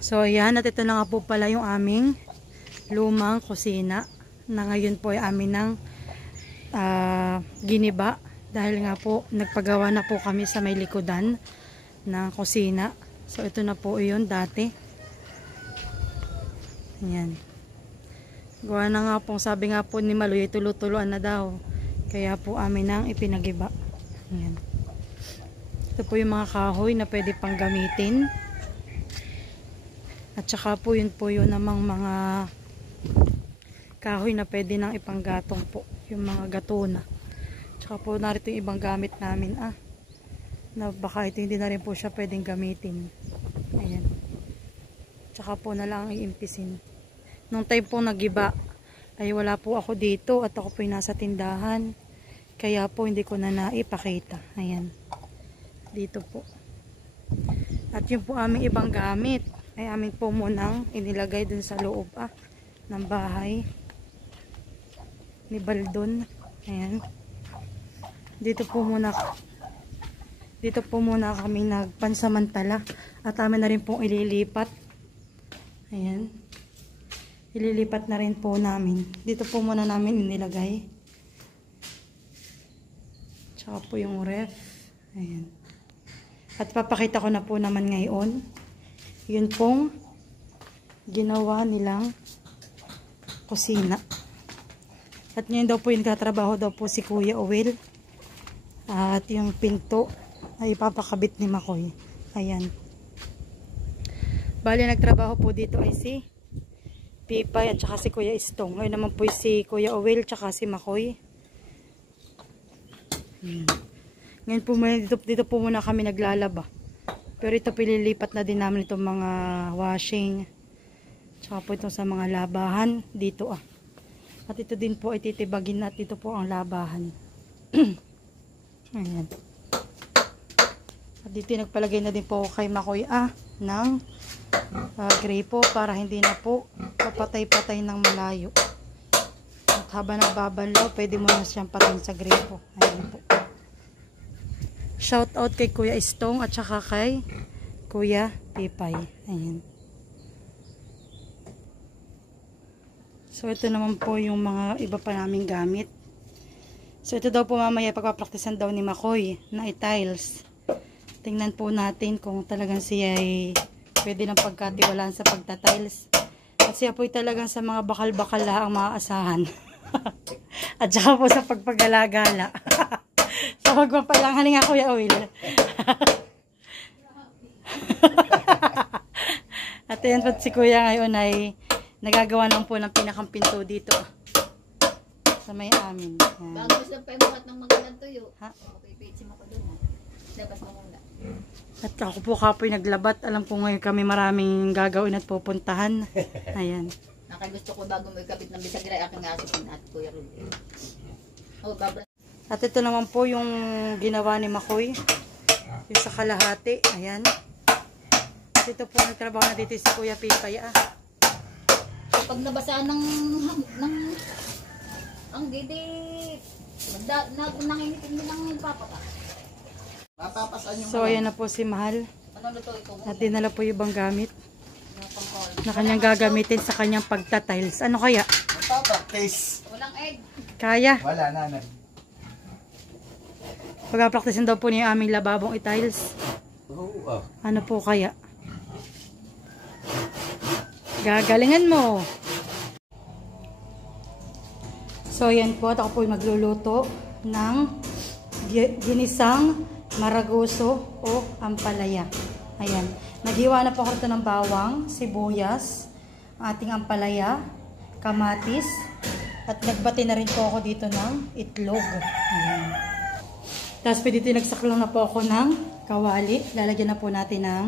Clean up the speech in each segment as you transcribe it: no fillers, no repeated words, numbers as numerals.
So ayan, at ito na nga po pala yung aming lumang kusina na ngayon po ay amin ng giniba dahil nga po nagpagawa na po kami sa may likodan ng kusina. So ito na po yun dati. Ayan. Gawa na nga po, sabi nga po ni Maloy, tulo-tuluan na daw. Kaya po amin nang ipinagiba. Ayan. Ito po yung mga kahoy na pwede pang gamitin. At saka po yun namang mga kahoy na pwede nang ipanggatong po. Yung mga gatuna. Tsaka po narito yung ibang gamit namin. Na baka ito hindi na rin po siya pwedeng gamitin. Ayan. Tsaka po na lang iimpisin. Nung time po nagiba ay wala po ako dito at ako po yung nasa tindahan. Kaya po hindi ko na naipakita. Ayan. Dito po. At yung po aming ibang gamit ay amin po munang inilagay dun sa loob ng bahay ni Baldon. Ayan. Dito po muna kami nagpansamantala at amin na rin pong ililipat. Ayan. Ililipat na rin po namin. Dito po muna namin inilagay. Tsaka po yung ref. Ayan. At papakita ko na po naman ngayon. Yun pong ginawa nilang kusina. At ngayon daw po yung katrabaho daw po si Kuya Owel. At yung pinto ay papakabit ni Makoy. Ayan. Bali nagtrabaho po dito ay si Pipay at saka si Kuya Istong. Ngayon naman po si Kuya Owel at saka si Makoy. Ngayon po dito po muna kami naglalaba. Pero ito pililipat na din namin itong mga washing. Tsaka po ito sa mga labahan dito At ito din po ay titibagin at dito po ang labahan. Ayan. At dito nagpalagay na din po kay Makoy ng gripo para hindi na po papatay-patay ng malayo. At habang nagbabanlaw, pwede mo na siyang patayin sa gripo. Ayan po. Shout out kay Kuya Istong at saka kay Kuya Pipay. Ayan. So ito naman po yung mga iba pa naming gamit. So ito daw po mamaya pagpapraktisan daw ni Makoy na i-tiles. Tingnan po natin kung talagang siya ay pwede ng pagkatiwalaan sa pagtatiles. At siya po ay talagang sa mga bakal-bakal ang maaasahan. At saka po sa pagpagalagala. Sa pagpapalangan nga Kuya Oil. At yan po si Kuya ngayon ay nagagawa naman po ng pinakang pinto dito. Sa may amin. Bago sa paimukat ng magandang tuyo. Okay, page mo ko doon Labas mo muna. At ako po kapoy naglabat. Alam ko ngayon kami maraming gagawin at pupuntahan. Ayan. Nakagusto ko bago mo ikabit ng bisagra aking asipin at Kuya Rudy. At ito naman po yung ginawa ni Makoy. Yung sa kalahati. Ayan. At ito po nagtrabaho na dito si Kuya Pipay. Pag nabasaan ng ang gidit. Nanginitin mo ng papata. So ayan na po si Mahal. Ano luto ito? At dinala po yung ibang gamit na kanyang gagamitin sa kanyang pagtatiles. Ano kaya? Magpa-practice. Walang egg. Kaya? Wala na. Pagka-practicein daw po niya yung aming lababong i-tiles. Ano po kaya? Gagalingan mo. So ayan po, at ako po yung magluluto ng ginisang maragoso o ampalaya. Ayan. Naghiwa na po ako ito ng bawang, sibuyas, ating ampalaya, kamatis, at nagbati na rin po ako dito ng itlog. Ayan. Tapos pwede nagsaklang na po ako ng kawali. Lalagyan na po natin ng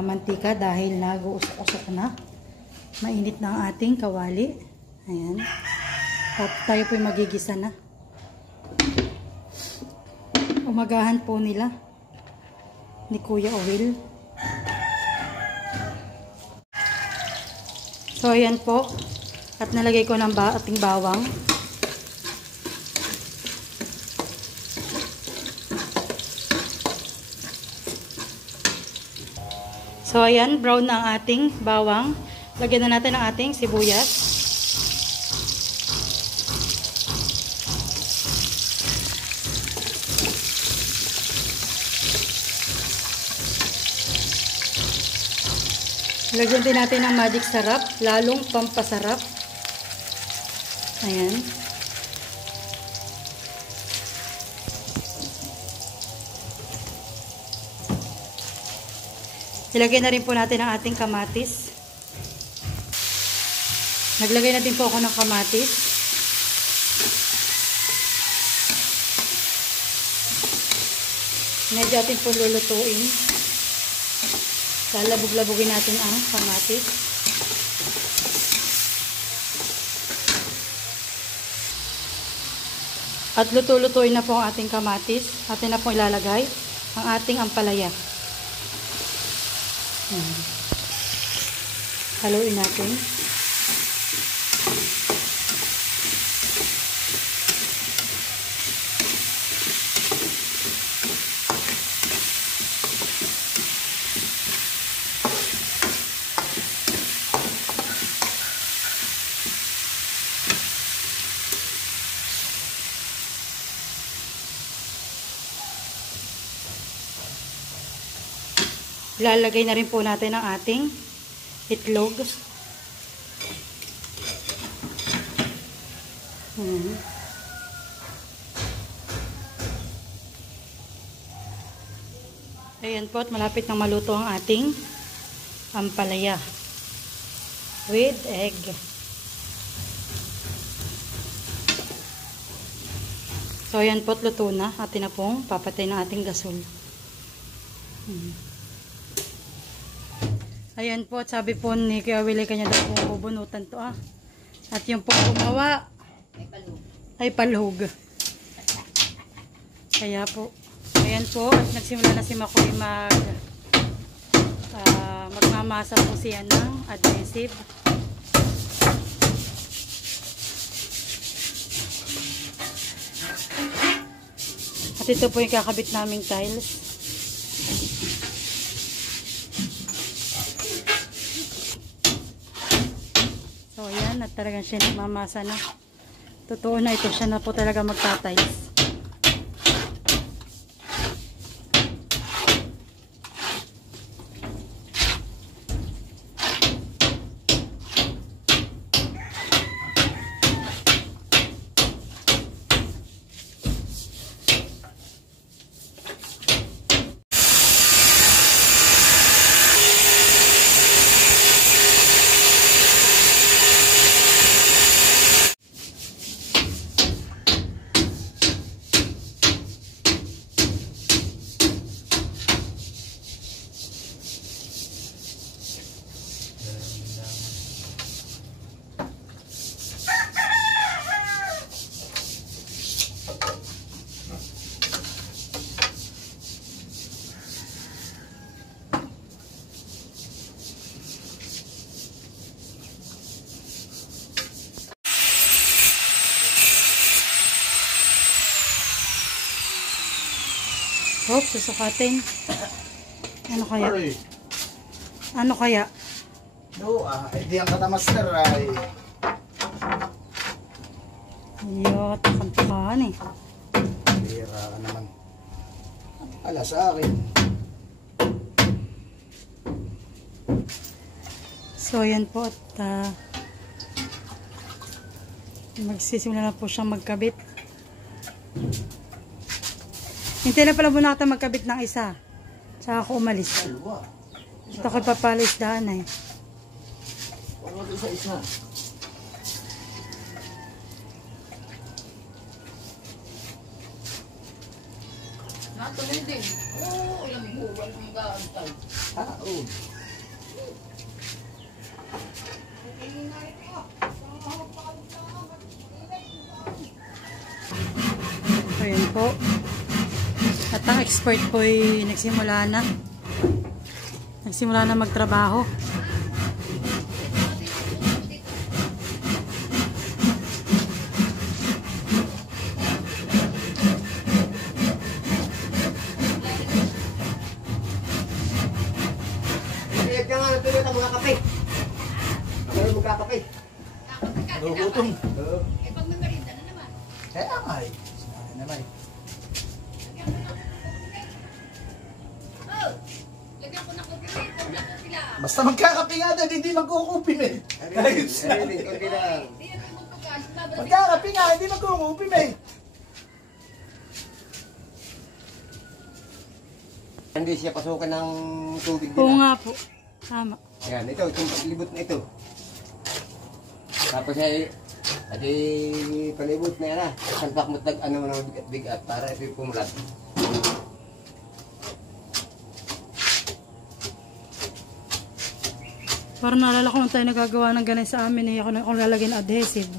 mantika dahil nag-uusok-usok na. Mainit na ang ating kawali. Ayan. At tayo po yung magigisa na. Umagahan po nila ni Kuya Owel. So ayan po. At nalagay ko ng ating bawang. So, ayan, brown na ang ating bawang. Lagyan na natin ang ating sibuyas. Lagyan din natin ng magic sarap, lalong pampasarap. Ayan. Ilagay na rin po natin ang ating kamatis. Naglagay na din po ako ng kamatis. Medyo atin po lulutuin. Lalabog-labogin natin ang kamatis. At luto-lutuin na po ang ating kamatis. Atin na po ilalagay ang ating ampalaya. Haluin natin. Lalagay na rin po natin ang ating itlog. Ayan po at malapit na maluto ang ating ampalaya with egg. So ayan po at luto na. Atin na pong papatay ng ating gasol. Ayan po, at sabi po ni Kuya Willie, kanya daw po bubunutan to At yung po gumawa ay palhog. Kaya po, ayan po, at nagsimula na si Makoy magmamasa po siya ng adhesive. At ito po yung kakabit naming tiles. So, ayan. At talagang siya nagmamasa na. Totoo na ito. Siya na po talaga magtatiles. Oops, susukatin. Ano kaya? Ano kaya? No, hindi ang katamaster ay... Iyo, takan-takan eh. Bira ka naman. Ala sa akin. So, ayan po at magsisimula na po siyang magkabit. Hintay na pala muna kita magkabit ng isa. Tsaka ako umalis. Ito ko papalo isdaan eh. Huwag isa-isa. Natuloy din. Oo, alam mo, walang gaantay. Oo. So, ayan po. At ang expert po ay nagsimula na. Nagsimula na magtrabaho. mga kape. Ano magkakape? Nagugutom. Eh, pag may merinda na naman. Kaya nga eh. Sinabi naman eh. Oh! Lagyan ko ng kopi rito. Wala ko sila. Basta magkakape nga din, hindi magkukupin eh. Ayos na. Hindi yan may magpagas. Magkakape nga, hindi magkukupin eh. Hindi siya pasukan ng tubig Oo nila. nga po. Tama. Ayan, ito, itong palibot na ito. Tapos ay, adi palibot na yan ah. Salpak mo tag ano ng bigat-bigat para ito yung pumulat. Parang naalala ko nung tayo nagagawa ng ganun sa amin eh. Ako lalagyan ng adhesive.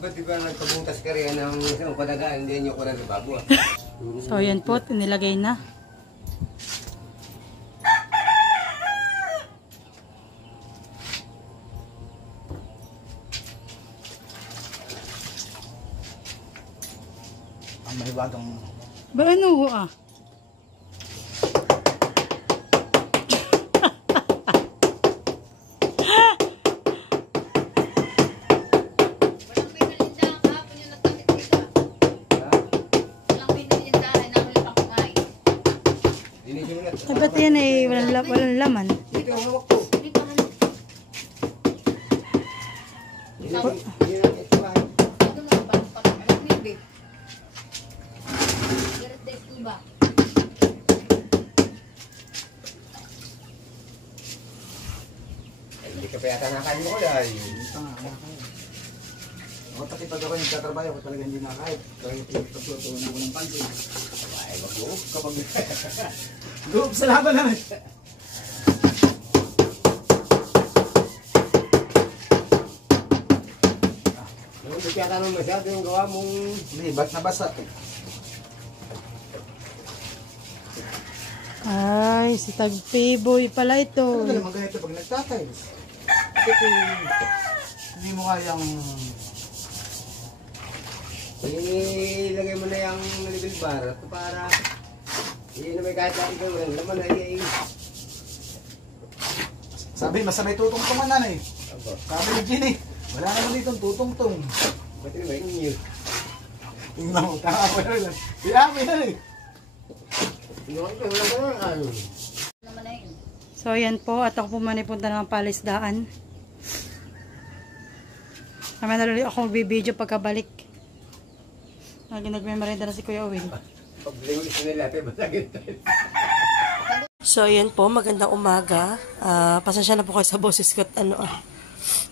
Ba't di ba nagpabutas ka rin ng isang padagaan, hindi nyo ko na nabago ah. So yan po, nilagay na. Ang mahiwagang... Ba ano ho ah? Walang may merinda. Kahapon yung nagkakit nila. Walang may merinda. Ay, nakuli pang kumain. Dinisimulat. Eh, ba't yan eh, walang laman? Dito ang hawak ko. Hindi pa ano. Hindi natin ito ba? Ano nga ba? Alam mo yun, Gareth de Cuba. Ay, hindi ka pa yata nakain mo ko dahil. Hindi pa nga, nakakain. Ako pati pag ako nagtatrabaho, ako talaga hindi nakakain. Kaya pagtutunan ako ng pansin. Ay, mag-uok kapag... Goob sa laban namin. Hindi kaya tanong masyado yung gawa mong... Hindi, ba't nabasa? Ay, si Tagpiboy pala ito. Ano naman ganito pag nagtatiles? Ito hindi mo kayang... Ilagay mo na yung level bar at para... Hindi na may kahit lang ikaw, walang laman ay... Sabi, masamay tutungtungan na eh. Aba, Sabi ni Ginny, wala naman dito tutungtong. ba't yun ba yung inyo? Tingnan mo, tama ko na lang. Amin na eh. Wala ka na, ano? Naman na yun. So yan po, at ako po manipunta ng palisdaan. Kami na ulit ako magbibideo pagkabalik. Nagme-merenda na si Kuya Will. Pag-lingis nila, masakit tayo. So ayan po, magandang umaga. Pasensya na po kayo sa boses ko at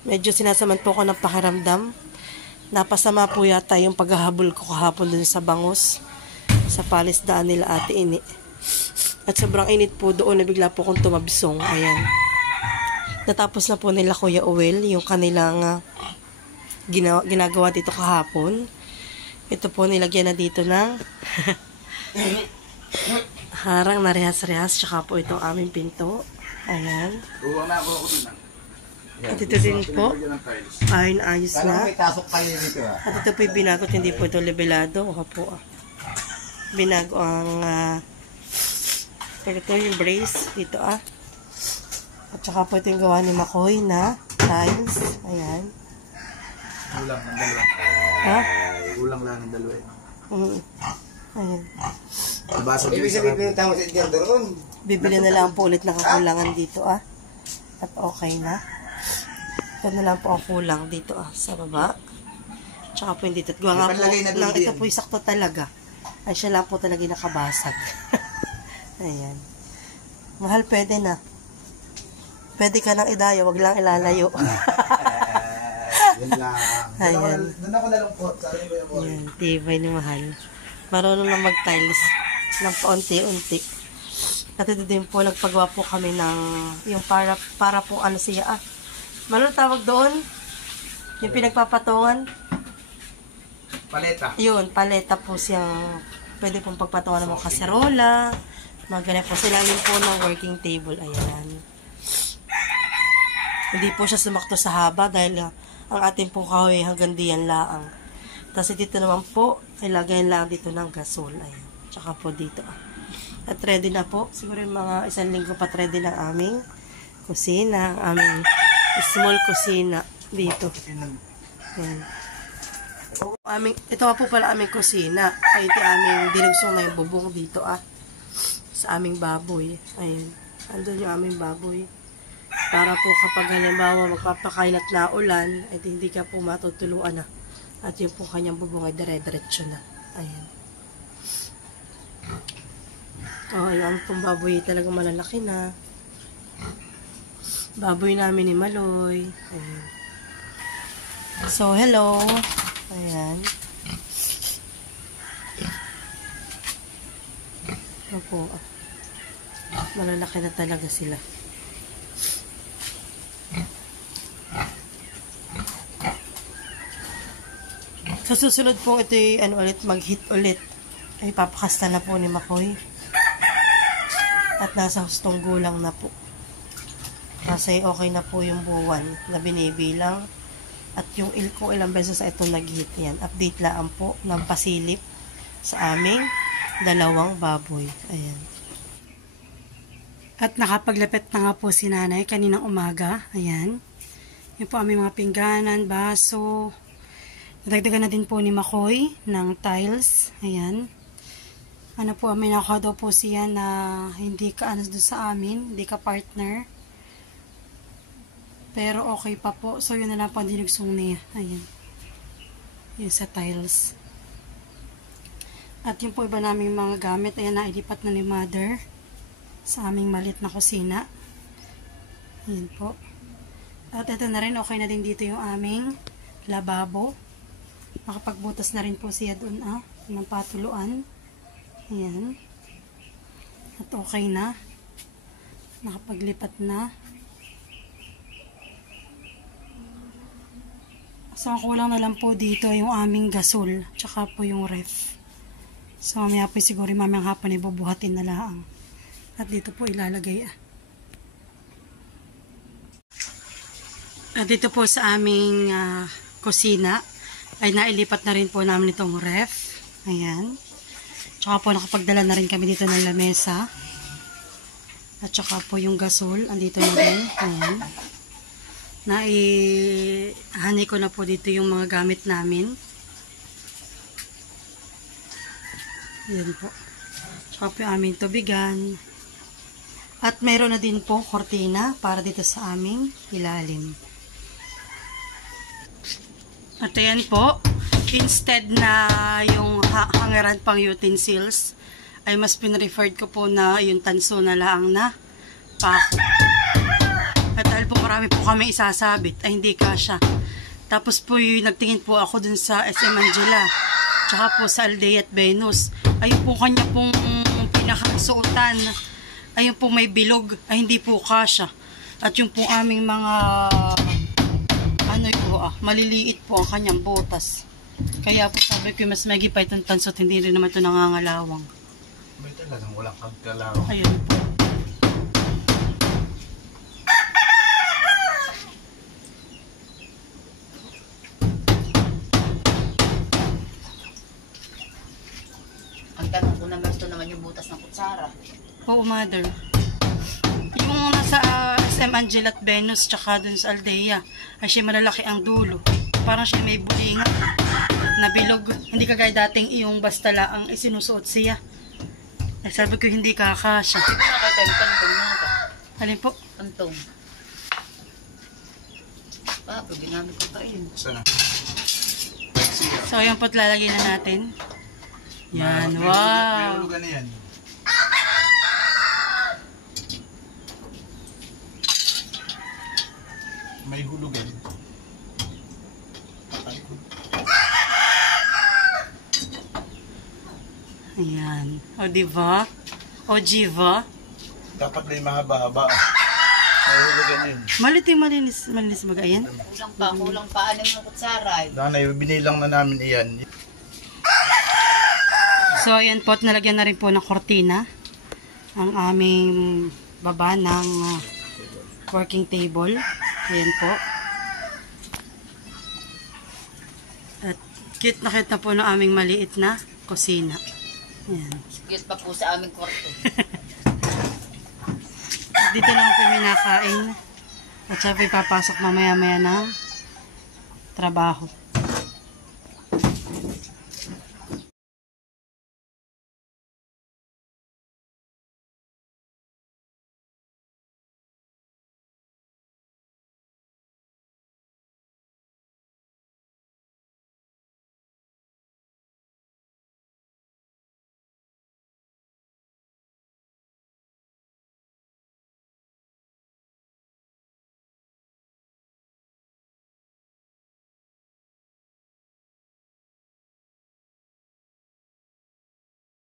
medyo sinasaman po ako ng pakiramdam. Napasama po yata yung paghahabol ko kahapon dun sa bangus sa palisdaan nila Ate Ini. At sobrang init po doon na bigla po akong tumabsong. Ayan. Natapos na po nila Kuya Will yung kanilang ginagawa dito kahapon. Ito po nilagyan na dito ng harang na rehas-rehas. Tsaka po itong aming pinto. Ayan. Uwang na ako dun. At ito din po. Ayun, ayos Parang na. may tasok kayo dito ah. At ito po yung binagot. Hindi po ito lebelado. O po binago ang ito yung brace. Dito At saka po ito yung gawa ni Makoy na tiles. Ayan. Kulang ng dalawa. Ha? Kulang lang ng dalawa eh. Ayan. Nabasa din Ibig sa sabihin pinunta mo sa Edgar doon. Bibili na lang po ulit ng kakulangan dito At okay na. Ito na lang po ang kulang dito sa baba. Tsaka po yung dito. At gawa nga po Ipanlagay na doon lang, ito din. po yung sakto talaga. Ay siya lang po talaga nakabasag. Ayan. Mahal, pwede na. Pwede ka nang idaya, wag lang ilalayo. Yun lang. Ayan. Doon ako nalungkot. Sabi ko yung Ayan, tibay ni Mahal. Marunong lang mag-tiles ng paunti-unti. At ito din po, nagpagawa po kami ng yung para po ano siya Ano tawag doon? Yung pinagpapatungan? paleta. Yun, paleta po siyang pwede pong pagpatungan ng mga kaserola. Mga ganyan po. Silalim po ng working table. Ayan. Hindi po siya sumakto sa haba dahil ang ating pong kahoy hanggang diyan laang. Tapos dito naman po, ilagay lang dito ng gasol. Ayan. Tsaka po dito. At ready na po. Siguro yung mga 1 linggo pa ready ng aming kusina. Aming small kusina dito. Ayan. Ito nga po pala aming kusina. Ay, ito aming dinugsong na yung bubong dito sa aming baboy. Ayan. Andun yung aming baboy. Para po kapag halimbawa magpapakailat na ulan, ay hindi ka po matutuluan na. At yung po kanyang bubong ay dire-diretso na. Ayan. Yung pong baboy talagang malalaki na. Baboy namin ni Maloy. Ayan. So, hello. Ayan. Ito po. Malalaki na talaga sila. Sa susunod po ito mag-hit ulit. Ay papakasta na po ni Makoy. At nasa hustong gulang na po. Kasi okay na po yung buwan na binibilang. At yung kung ilang beses ito nag-hit yan. Update lang po ng pasilip sa aming 2 baboy. Ayan. At nakapaglapit na nga po si nanay kaninang umaga. Ayan. Yung po aming mga pingganan, baso. Nadagdagan na din po ni Makoy ng tiles. Ayan. Ano po, may nakuha daw po siya na hindi ka doon sa amin. Hindi ka partner. Pero okay pa po. So, yun na lang po ang dinugsong niya. Ayan. Yun sa tiles. At yung po iba naming mga gamit. Ayan, nailipat na ni Mother sa aming maliit na kusina. Ayan po. At ito na rin. Okay na din dito yung aming lababo. Nakapagbutas na rin po siya doon ng patuluan. Ayan. At okay na. Nakapaglipat na. So, ang kulang na lang po dito yung aming gasol. Tsaka po yung ref. So, mamaya po siguro mamayang hapon ibubuhatin na lang. At dito po ilalagay. At dito po sa aming kusina ay nailipat na rin po namin itong ref. Ayan. Tsaka po nakapagdala na rin kami dito ng lamesa. At tsaka po yung gasol. Andito na rin. Ayan. Nai-honey ko na po dito yung mga gamit namin. Ayan po. Tsaka po yung aming tubigan. At meron na din po kortina para dito sa aming ilalim. At ayan po, instead na yung hangeran pang utensils, ay mas pinreferred ko po na yung tanso na lang na pako. At dahil po marami po kami isasabit, ay hindi kasya. Tapos po yung nagtingin po ako dun sa SM Angela, tsaka po sa Aldea at Venus. Ayun po kanya pong pinakasuotan, ayun po may bilog, ay hindi po kasya. At yung po aming mga maliliit po ang kanyang butas. Kaya po sabi ko mas magi pa itong tansot, hindi rin naman ito nangangalawang. May talagang walang kagkalawang. Ayun po. Ang tanong ko naman ito naman yung butas ng kutsara. Oo, Mother. Yung nasa SM Angela at Venus tsaka dun sa Aldea ay siya malalaki ang dulo. Parang siya may bulingan na bilog. Hindi kagaya dating iyong basta lang ang isinusuot siya. Ay, sabi ko hindi kakasya. Hindi na nakita yung kantong nata. Alin po? Kantong. Pwede ginamit ko pa yun. Sana. So, ayan po't lalagay na natin. Yan, May wow! hulugan na yan. May hulugan. Ayan. O, diba? O, jiva? Dapat may mahaba-haba. May hulugan yun. Malinis mag ayan. Kulang pa. Ano yung kutsara? Nanay, binilang na namin iyan. So, ayan po, nalagyan na rin po ng kortina ang aming baba ng working table. Ayan po. At Cute na po ng aming maliit na kusina. Ayan. Cute pa po sa aming kwarto. Dito lang po may nakain. At siya po papasok mamaya-maya ng trabaho.